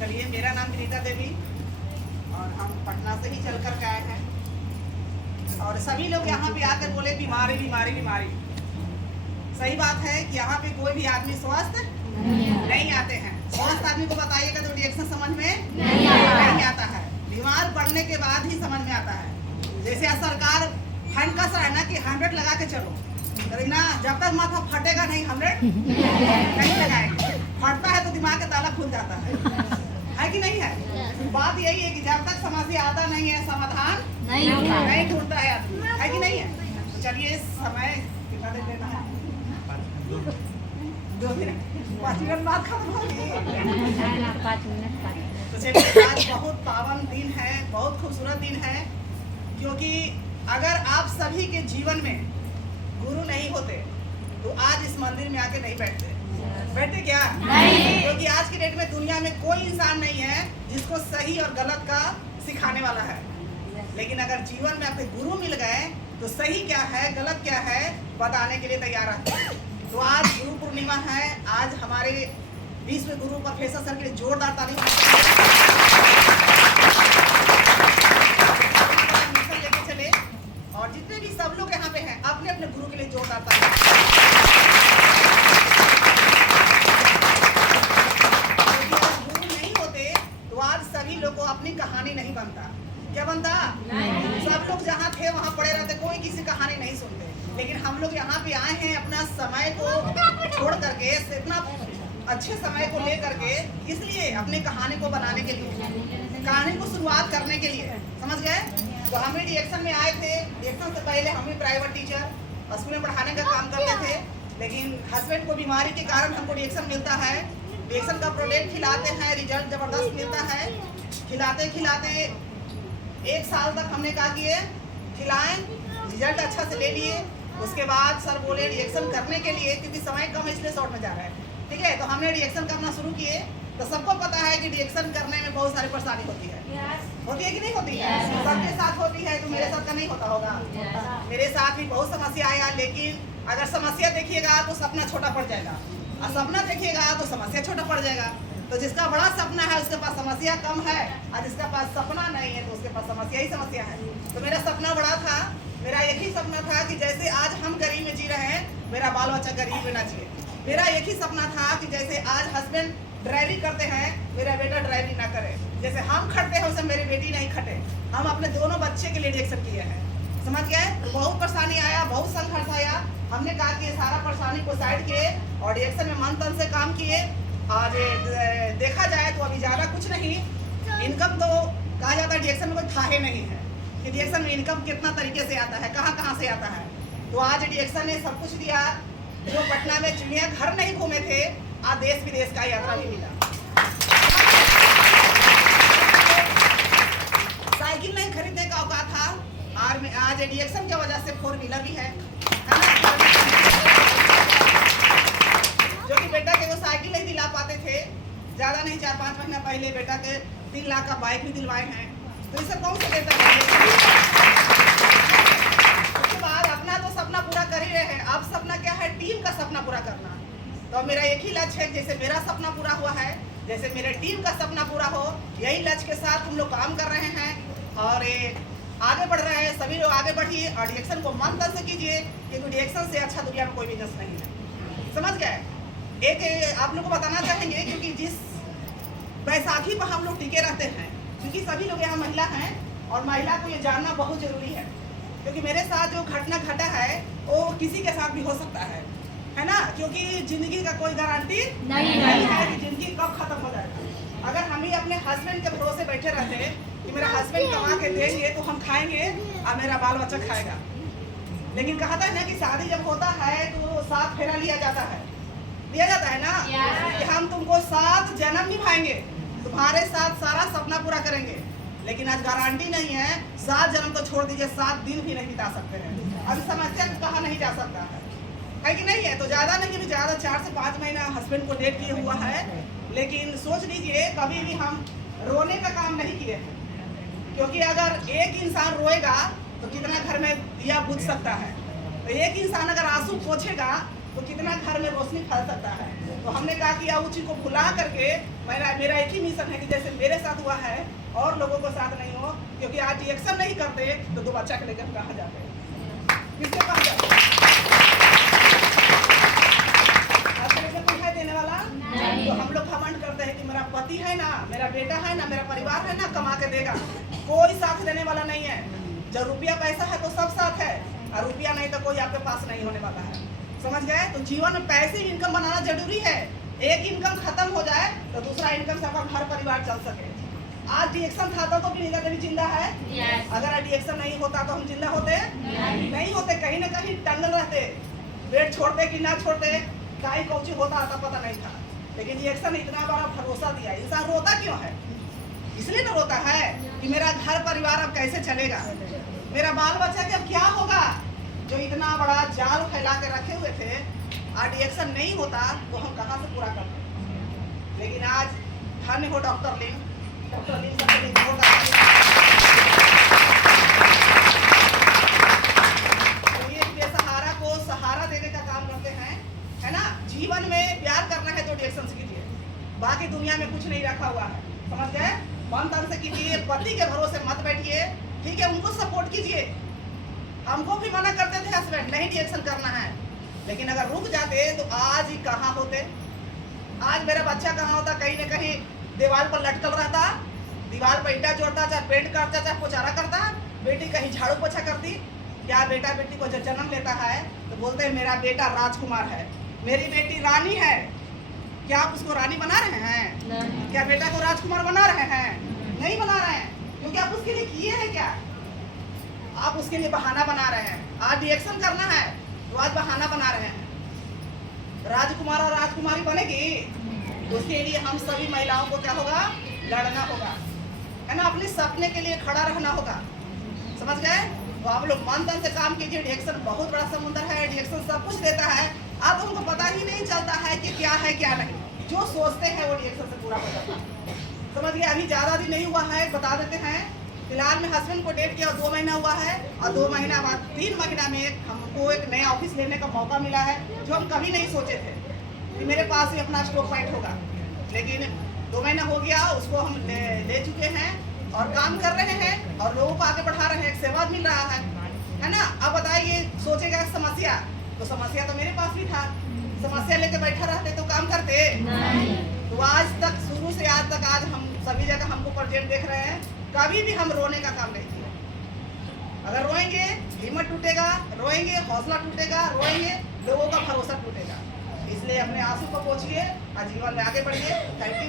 चलिए, मेरा नाम विनीता देवी और हम पटना से ही चल कर के आए हैं। और सभी लोग यहाँ पे आकर बोले बीमारी बीमारी बीमारी। सही बात है कि यहाँ पे कोई भी आदमी स्वस्थ नहीं आते हैं। स्वस्थ आदमी को बताइएगा तो रिएक्शन समझ में नहीं आता है। बीमार पड़ने के बाद ही समझ में आता है। जैसे आज सरकार फंड का है ना कि 100 लगा के चलो, लेकिन ना जब तक माथा फटेगा नहीं 100 नहीं लगाएंगे। फटता है तो दिमाग का ताला खुल जाता है कि नहीं है? बात यही है कि जब तक समस्या आता नहीं है समाधान नहीं ढूंढता है आदमी, है कि नहीं है? तो चलिए, समय कितना देर देना है? 2 मिनट, 5 मिनट बाद खत्म होगी। 5 मिनट। तो चलिए, आज बहुत पावन दिन है, बहुत खूबसूरत दिन है, क्योंकि अगर आप सभी के जीवन में गुरु नहीं होते तो आज इस मंदिर में आके नहीं बैठते क्या? नहीं। क्योंकि आज की डेट में दुनिया में कोई इंसान नहीं है जिसको सही और गलत का सिखाने वाला है। लेकिन अगर जीवन में आपके गुरु मिल गए तो सही क्या है गलत क्या है बताने के लिए तैयार रहते हैं। तो आज गुरु पूर्णिमा है। आज हमारे 20वें गुरु प्रोफेसर सर के लिए जोरदार ताली लेके चले। और जितने भी सब लोग यहाँ पे हैं अपने अपने गुरु के लिए जोरदार ताली। गुरु नहीं होते तो आज सभी लोग को अपनी कहानी नहीं बनता। क्या बनता? सब लोग जहाँ थे वहाँ पड़े रहते, कोई किसी कहानी नहीं सुनते। लेकिन हम लोग यहाँ पे आए हैं अपना समय को छोड़ करके, इतना अच्छे समय को ले करके, इसलिए अपनी कहानी को बनाने के लिए, कहानी को शुरुआत करने के लिए, समझ गए? तो हम भी रिएक्शन में आए थे। रिएक्शन से पहले हम भी प्राइवेट टीचर स्कूल में पढ़ाने का काम करते थे, लेकिन हस्बैंड को बीमारी के कारण हमको रिएक्शन मिलता है। रिएक्शन का प्रोडक्ट खिलाते हैं, रिजल्ट जबरदस्त मिलता है। खिलाते खिलाते 1 साल तक हमने कहा कि खिलाएं, रिजल्ट अच्छा से ले लिए। उसके बाद सर बोले रिएक्शन करने के लिए, क्योंकि समय कम है इसलिए शॉर्ट में जा रहा है, ठीक है? तो हमने रिएक्शन करना शुरू किए। तो सबको पता है कि रिएक्शन करने में बहुत सारी परेशानी होती है। होती है कि नहीं होती है? सबके साथ होती है, तो मेरे साथ का नहीं होता होगा। मेरे साथ भी बहुत समस्या आया, लेकिन अगर समस्या देखिएगा तो सपना छोटा पड़ जाएगा, और सपना देखिएगा तो समस्या छोटा पड़ जाएगा। तो जिसका बड़ा सपना है उसके पास समस्या कम है, और जिसका पास सपना नहीं है तो उसके पास समस्या ही समस्या है। तो मेरा सपना बड़ा था। मेरा एक ही सपना था कि जैसे आज हम गरीब में जी रहे हैं, मेरा बाल बच्चा गरीब में ना जिए। मेरा एक ही सपना था कि जैसे आज हस्बैंड ड्राइविंग करते हैं, मेरा बेटा ड्राइविंग ना करे। जैसे हम खटते हैं वैसे मेरी बेटी नहीं खटे। हम अपने दोनों बच्चे के लिए रिएक्शन किए हैं, समझ गए? तो बहुत परेशानी आया, बहुत संघर्ष आया। हमने कहा कि सारा परेशानी को साइड किए और रिएक्शन में मन तन से काम किए। आज देखा जाए तो अभी ज़्यादा कुछ नहीं, इनकम तो कहा जाता है रिएक्शन में कोई था ही नहीं है कि रिएक्शन में इनकम कितना तरीके से आता है, कहाँ से आता है। तो आज रिएक्शन ने सब कुछ दिया। जो पटना में चिड़िया घर नहीं घूमे थे, आज देश विदेश का यात्रा भी मिला। साइकिल नहीं खरीदने का औकात था, आज रिएक्शन की वजह से 4 व्हीलर भी है। जो कि बेटा के वो साइकिल नहीं दिला पाते थे, ज़्यादा नहीं 4-5 महीना पहले बेटा के 3 लाख का बाइक भी दिलवाए हैं। तो इसे कौन सा देता है? उसके बाद अपना तो सपना पूरा कर ही रहे हैं। अब सपना क्या है? टीम का सपना पूरा करना। तो मेरा एक ही लक्ष्य है, जैसे मेरा सपना पूरा हुआ है, जैसे मेरे टीम का सपना पूरा हो, यही लक्ष्य के साथ हम लोग काम कर रहे हैं और आगे बढ़ रहे हैं। सभी लोग आगे बढ़िए और रिएक्शन को मन तन से कीजिए, क्योंकि रिएक्शन से अच्छा दुनिया में कोई बिजनेस नहीं है, समझ गए? एक आप लोग को बताना चाहेंगे, क्योंकि जिस बैसाखी पर हम लोग टिके रहते हैं, क्योंकि सभी लोग यहाँ महिला हैं और महिला को ये जानना बहुत जरूरी है, क्योंकि मेरे साथ जो घटना घटा है वो किसी के साथ भी हो सकता है ना? क्योंकि जिंदगी का कोई गारंटी नहीं है कि जिंदगी कब खत्म हो जाएगा। अगर हम ही अपने हस्बैंड के भरोसे बैठे रहते कि मेरा हस्बैंड कमा के देंगे तो हम खाएंगे और मेरा बाल बच्चा खाएगा, लेकिन कहता है ना कि शादी जब होता है तो 7 फेरा लिया जाता है ना, कि हम तुमको 7 जन्म निभाएंगे, तुम्हारे साथ सारा सपना पूरा करेंगे। लेकिन आज गारंटी नहीं है, 7 जन्म तो छोड़ दीजिए, 7 दिन भी नहीं बिता सकते हैं। अभी समस्या को कहा नहीं जा सकता है कि नहीं है? तो ज़्यादा नहीं, ज़्यादा 4 से 5 महीना हस्बैंड को डेट किए हुआ है। लेकिन सोच लीजिए, कभी भी हम रोने का काम नहीं किए हैं, क्योंकि अगर एक इंसान रोएगा तो कितना घर में दिया बुझ सकता है। तो एक इंसान अगर आंसू पोंछेगा तो कितना घर में रोशनी फैल सकता है। तो हमने कहा कि अब उसी को भुला करके मेरा एक ही मिशन है कि जैसे मेरे साथ हुआ है और लोगों को साथ नहीं हो, क्योंकि आज रिएक्शन नहीं करते तो 2 बच्चा के लेकर कहाँ जाते हैं, किसके पास जाते हैं? आपके लेकर कोई है देने वाला? तो हम लोग घमंड करते हैं कि मेरा पति है ना, मेरा बेटा है ना, मेरा परिवार है ना, कमा के देगा। कोई साथ देने वाला नहीं है। जब रुपया पैसा है तो सब साथ है, और रुपया नहीं तो कोई आपके पास नहीं होने वाला है। समझ गए? तो जीवन में पैसिव इनकम बनाना जरूरी है। एक इनकम खत्म हो जाए तो दूसरा इनकम से आपका घर परिवार चल सके। आज रिएक्शन था तो विनीता देवी जिंदा है। अगर रिएक्शन नहीं होता तो हम जिंदा होते नहीं होते, कहीं ना कहीं टंगल रहते, बेड छोड़ते कि ना छोड़ते, काई कौची होता आता पता नहीं था। लेकिन रिएक्शन इतना बड़ा भरोसा दिया। इंसान रोता क्यों है? इसलिए तो रोता है कि मेरा घर परिवार अब कैसे चलेगा, मेरा बाल बच्चा के अब क्या होगा। जो इतना बड़ा जाल फैला के रखे हुए थे, आज रिएक्शन नहीं होता तो हम कहाँ से पूरा करते। लेकिन आज धन्य हो डॉक्टर लिंग होगा। तो ये बेसहारा को सहारा देने का काम करते हैं, है ना। जीवन में प्यार करना है तो रिएक्शन से कीजिए, बाकी दुनिया में कुछ नहीं रखा हुआ है। समझ गए? मन तन से कीजिए, पति के भरोसे मत बैठिए, ठीक है। उनको सपोर्ट कीजिए। हमको भी मना करते थे हस्बैंड, नहीं रिएक्शन करना है, लेकिन अगर रुक जाते तो आज ही कहाँ होते। आज मेरा बच्चा कहाँ होता? कहीं न कहीं दीवार पर लटकल रहता, दीवार पर ईंटा जोड़ता, चाहे पेंट करता, चाहे पोचारा करता। बेटी कहीं झाड़ू पोछा करती। क्या बेटा बेटी को जब जन्म लेता है तो बोलते हैं मेरा बेटा राजकुमार है, मेरी बेटी रानी है। क्या आप उसको रानी बना रहे हैं? क्या बेटा को राजकुमार बना रहे हैं? नहीं बना रहे हैं, क्योंकि आप उसके लिए किए हैं क्या? आप उसके लिए बहाना बना रहे हैं। आज रिएक्शन करना है तो आज बहाना बना रहे हैं। राजकुमार और राजकुमारी बनेगी, उसके लिए हम सभी महिलाओं को क्या होगा? लड़ना होगा, है ना। अपने सपने के लिए खड़ा रहना होगा। समझ गए? तो आप लोग मन तन से काम कीजिए। रिएक्शन बहुत बड़ा समुद्र है, रिएक्शन सब कुछ देता है। आप उनको पता ही नहीं चलता है कि क्या है क्या नहीं। जो सोचते हैं वो रिएक्शन से पूरा हो जाता है। समझ गए? अभी ज्यादा दिन नहीं हुआ है, बता देते हैं। फिलहाल में हस्बैंड को डेट किया 2 महीना हुआ है, और 2 महीना बाद 3 महीना में हमको एक नया ऑफिस लेने का मौका मिला है, जो हम कभी नहीं सोचे थे कि मेरे पास ही अपना स्टॉक पॉइंट होगा। लेकिन 2 महीना हो गया, उसको हम ले चुके हैं और काम कर रहे हैं और लोगों को आगे बढ़ा रहे हैं। एक सेवा मिल रहा है ना। अब बताइए, सोचेगा समस्या, तो समस्या तो मेरे पास भी था। समस्या लेके बैठा रहते तो काम करते नहीं। तो आज तक, शुरू से आज तक, आज हम सभी जगह हमको प्रेजेंट देख रहे हैं। कभी भी हम रोने का काम नहीं किया। अगर रोएंगे हिम्मत टूटेगा, रोएंगे हौसला टूटेगा, रोएंगे लोगों का भरोसा टूटेगा। इसलिए अपने आंसू को पोंछिए और जीवन में आगे बढ़िए। Thank you.